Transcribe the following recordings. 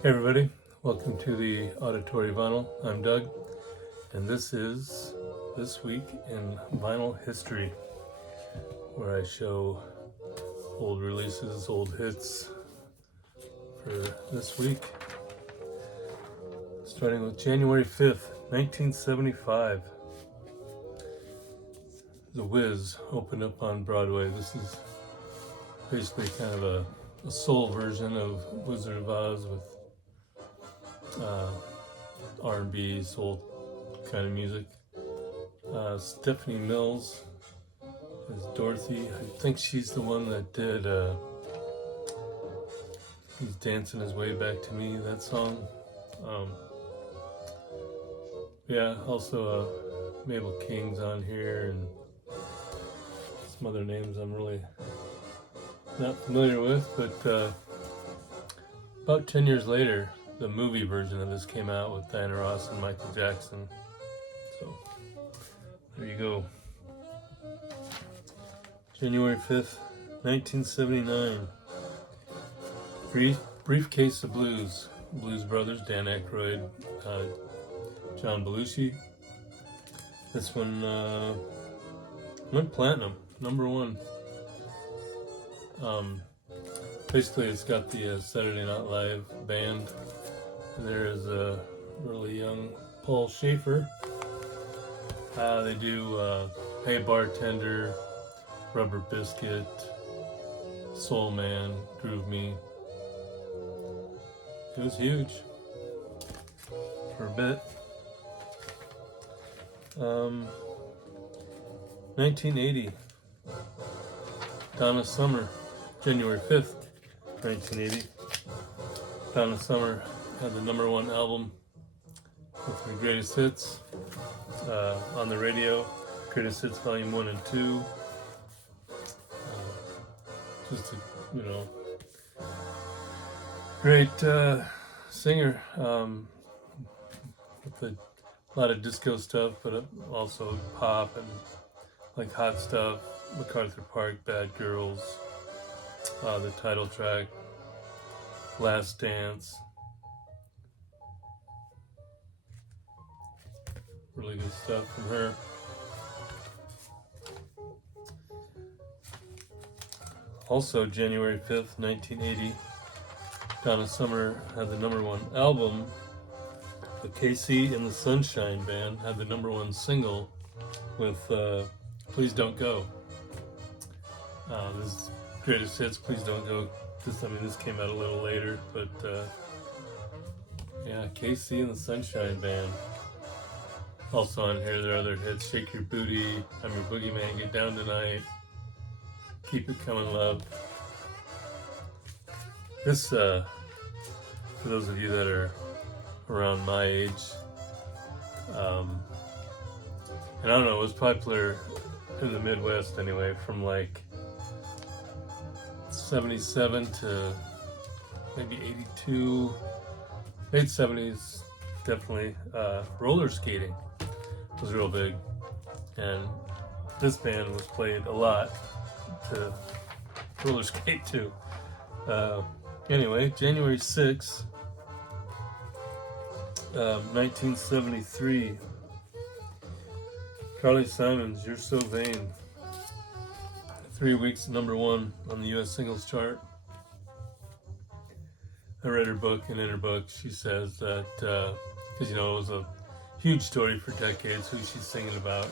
Hey everybody, welcome to the Auditory Vinyl. I'm Doug, and this is This Week in Vinyl History, where I show old releases, old hits for this week. Starting with January 5th, 1975. The Wiz opened up on Broadway. This is basically kind of a soul version of Wizard of Oz with R&B, soul kind of music. Stephanie Mills is Dorothy. I think she's the one that did He's Dancing His Way Back to Me, that song. Also Mabel King's on here and some other names I'm really not familiar with, but about 10 years later, the movie version of this came out with Diana Ross and Michael Jackson. So there you go. January 5th, 1979. Briefcase of Blues. Blues Brothers, Dan Aykroyd, John Belushi. This one went platinum, #1. Basically, it's got the Saturday Night Live band. And there is a really young Paul Schaefer. They do Hey Bartender, Rubber Biscuit, Soul Man, Groove Me. It was huge for a bit. 1980. Donna Summer, January 5th, 1980. Donna Summer had the #1 album with her greatest hits on the radio. Greatest Hits Volume 1 and 2. Just a, great singer with a lot of disco stuff, but also pop and like Hot Stuff, MacArthur Park, Bad Girls, the title track, Last Dance. Really good stuff from her. Also, January 5th, 1980, Donna Summer had the #1 album. The KC and the Sunshine Band had the #1 single with Please Don't Go. This is Greatest Hits, Please Don't Go. This came out a little later, but KC and the Sunshine Band. Also on here, there are other hits: Shake Your Booty, I'm Your Boogeyman, Get Down Tonight, Keep It Coming, Love. This, for those of you that are around my age, and I don't know, it was popular in the Midwest anyway, from like 77 to maybe 82, late 70s, definitely. Roller skating was real big, and this band was played a lot to roller skate too. Anyway, January 6th, 1973. Carly Simon's You're So Vain. 3 weeks #1 on the US singles chart. I read her book, and in her book she says that, because it was a huge story for decades, who she's singing about,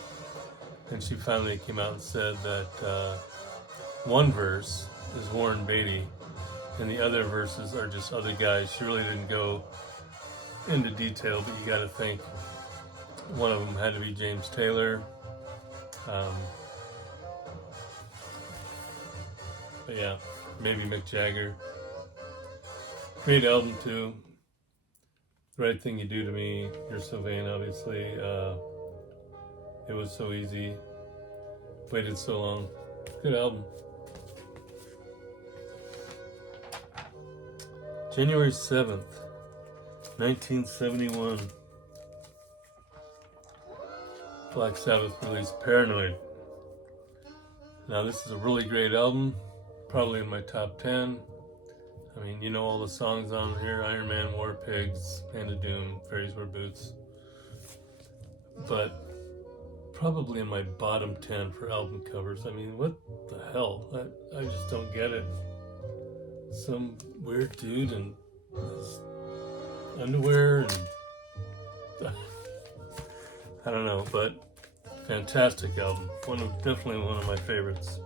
and she finally came out and said that one verse is Warren Beatty, and the other verses are just other guys. She really didn't go into detail, but you got to think one of them had to be James Taylor. But yeah, maybe Mick Jagger. Great album too. The Right Thing You Do to Me, You're So Vain, obviously. It Was So Easy. Waited So Long. Good album. January 7th, 1971. Black Sabbath released Paranoid. Now this is a really great album, probably in my top 10. mean, you know all the songs on here: Iron Man, War Pigs, Panda Doom, Fairies Wear Boots. But probably in my bottom 10 for album covers. I mean, what the hell? I just don't get it. Some weird dude in his underwear and I don't know, but fantastic album. Definitely one of my favorites.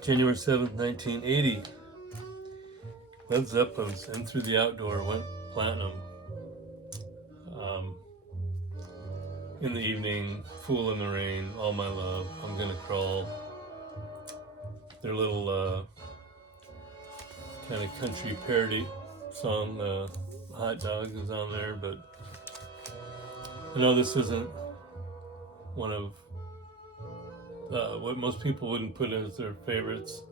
January 7th, 1980. Led Zeppelin's In Through the Outdoor went platinum. In the Evening, Fool in the Rain, All My Love, I'm Gonna Crawl. Their little kind of country parody song, Hot Dog, is on there, but I know this isn't one of what most people wouldn't put as their favorites.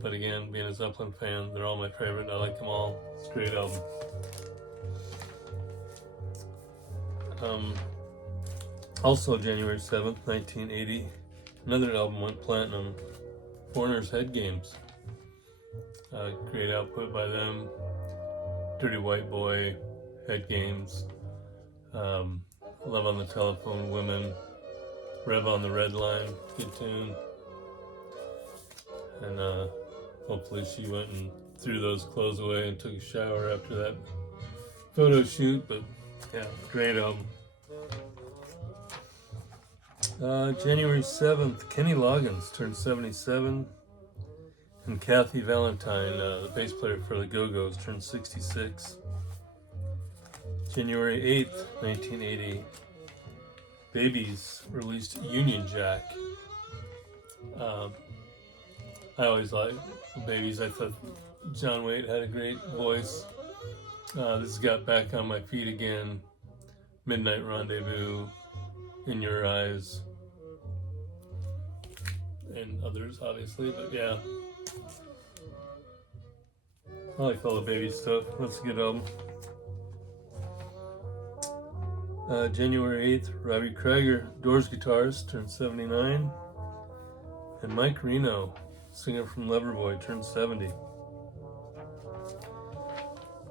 But again, being a Zeppelin fan, they're all my favorite. I like them all. It's a great album. Also, January 7th, 1980, another album went platinum, Foreigner's Head Games. Great output by them. Dirty White Boy, Head Games, Love on the Telephone, Women, Rev on the Red Line, good tune. And hopefully she went and threw those clothes away and took a shower after that photo shoot, but yeah, great album. January 7th, Kenny Loggins turned 77, and Kathy Valentine, the bass player for the Go-Go's, turned 66. January 8th, 1980, Babies released Union Jack. I always liked the Babies. I thought John Waite had a great voice. This got Back on My Feet Again, Midnight Rendezvous, In Your Eyes, and others, obviously, but yeah. I like all the Baby stuff. That's a good album. January 8th, Robbie Krieger, Doors guitarist, turned 79. And Mike Reno, singer from Loverboy, turned 70.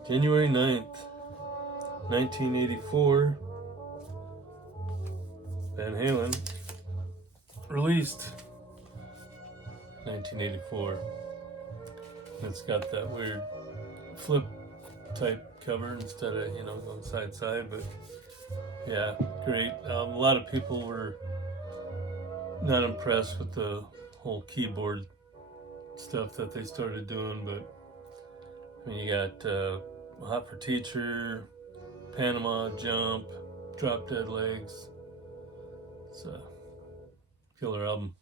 January 9th, 1984, Van Halen released 1984. It's got that weird flip type cover instead of, going side to side, but yeah, great. A lot of people were not impressed with the whole keyboard stuff that they started doing, but I mean, you got Hot for Teacher, Panama, Jump, Drop Dead Legs. It's a killer album.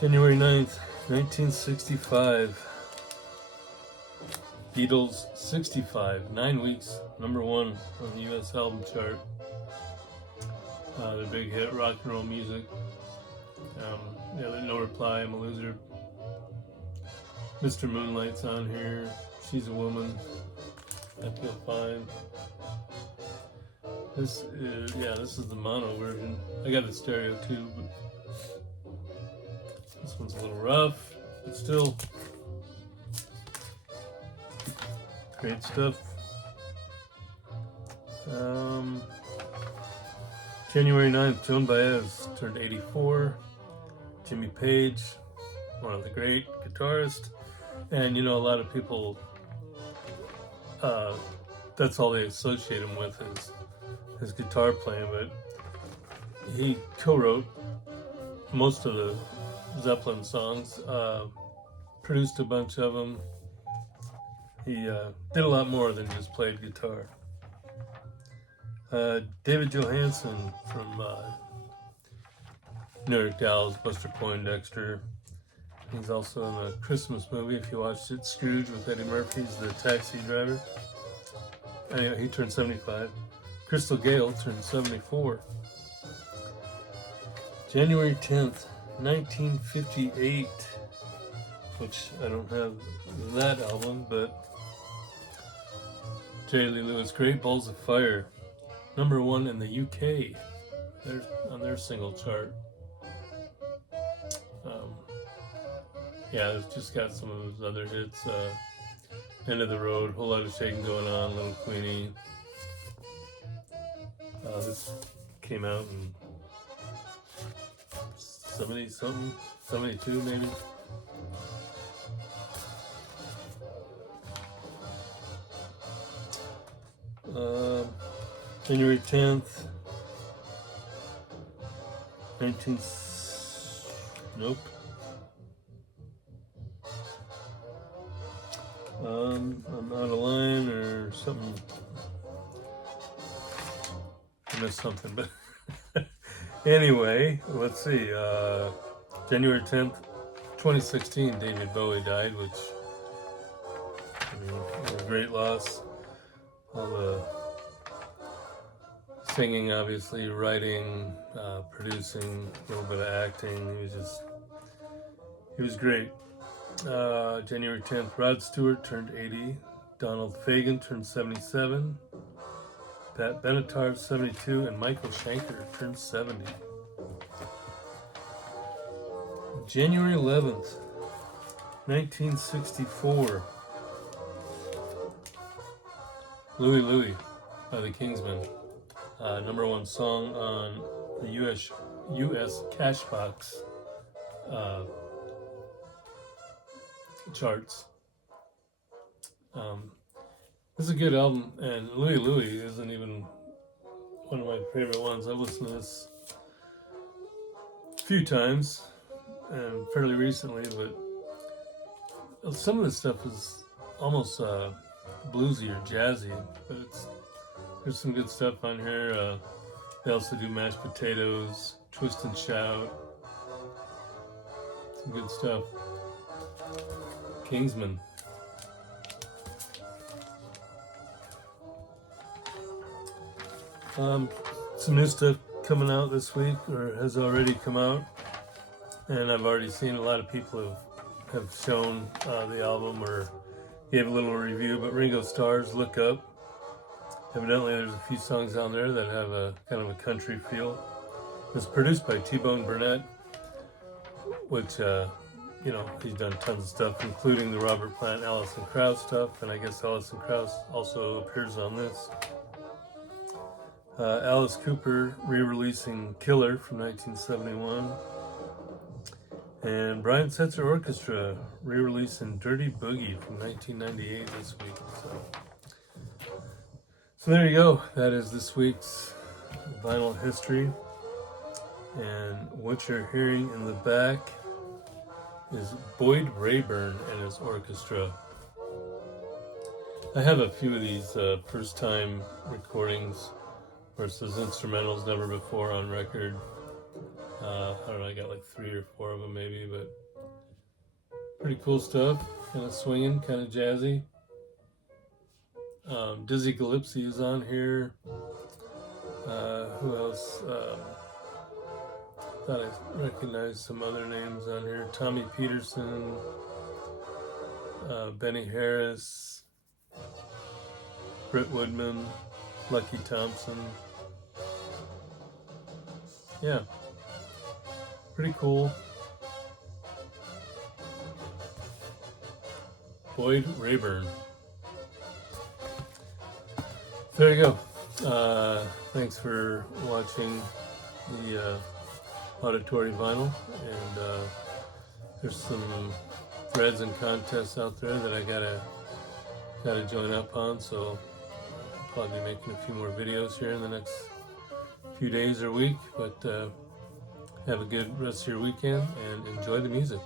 January 9th, 1965. Beatles 65, 9 weeks, number one on the US album chart. Their big hit, Rock and Roll Music. No Reply, I'm a Loser. Mr. Moonlight's on here. She's a Woman. I Feel Fine. This is the mono version. I got the stereo too, but this one's a little rough, but still great stuff. January 9th, Joan Baez turned 84. Jimmy Page, one of the great guitarists. And a lot of people, that's all they associate him with is his guitar playing, but he co-wrote most of the Zeppelin songs, produced a bunch of them. He did a lot more than just played guitar. David Johansen from New York Dolls, Buster Poindexter. He's also in the Christmas movie, if you watched it, Scrooge, with Eddie Murphy. He's the taxi driver. Anyway, he turned 75. Crystal Gale turned 74. January 10th, 1958, which I don't have that album, but Jerry Lee Lewis, Great Balls of Fire, number one in the UK their single chart. Yeah, it's just got some of his other hits. End of the Road, Whole Lot of Shaking Going On, Little Queenie. This came out in 70 something, 72 maybe. January 10th, 19. Nope. I'm out of line or something. I missed something, but anyway, let's see. January 10th, 2016, David Bowie died, which was a great loss. All the singing, obviously, writing, producing, a little bit of acting. He was great. January 10th, Rod Stewart turned 80. Donald Fagen turned 77. Pat Benatar 72, and Michael Schenker turned 70. January 11th, 1964. Louie Louie by the Kingsmen. Number one song on the US Cashbox charts. This is a good album, and Louie Louie isn't even one of my favorite ones. I've listened to this a few times and fairly recently, but some of this stuff is almost bluesy or jazzy, but there's some good stuff on here. They also do Mashed Potatoes, Twist and Shout, some good stuff. Kingsman. Some new stuff coming out this week, or has already come out, and I've already seen a lot of people have shown the album or gave a little review. But Ringo Starr's Look Up. Evidently, there's a few songs on there that have a kind of a country feel. It's produced by T-Bone Burnett, which he's done tons of stuff, including the Robert Plant, Alison Krauss stuff, and I guess Alison Krauss also appears on this. Alice Cooper re-releasing Killer from 1971. And Brian Setzer Orchestra re-releasing Dirty Boogie from 1998 this week. So there you go. That is this week's vinyl history. And what you're hearing in the back is Boyd Rayburn and his orchestra. I have a few of these first-time recordings versus instrumentals never before on record. I don't know, I got like 3 or 4 of them maybe, but pretty cool stuff. Kind of swinging, kind of jazzy. Dizzy Gillespie is on here. Who else? Thought I recognized some other names on here. Tommy Peterson, Benny Harris, Britt Woodman, Lucky Thompson. Yeah, pretty cool. Boyd Rayburn. There you go. Thanks for watching the auditory vinyl, and there's some threads and contests out there that I gotta join up on, so I'll probably be making a few more videos here in the next few days or week. But have a good rest of your weekend and enjoy the music.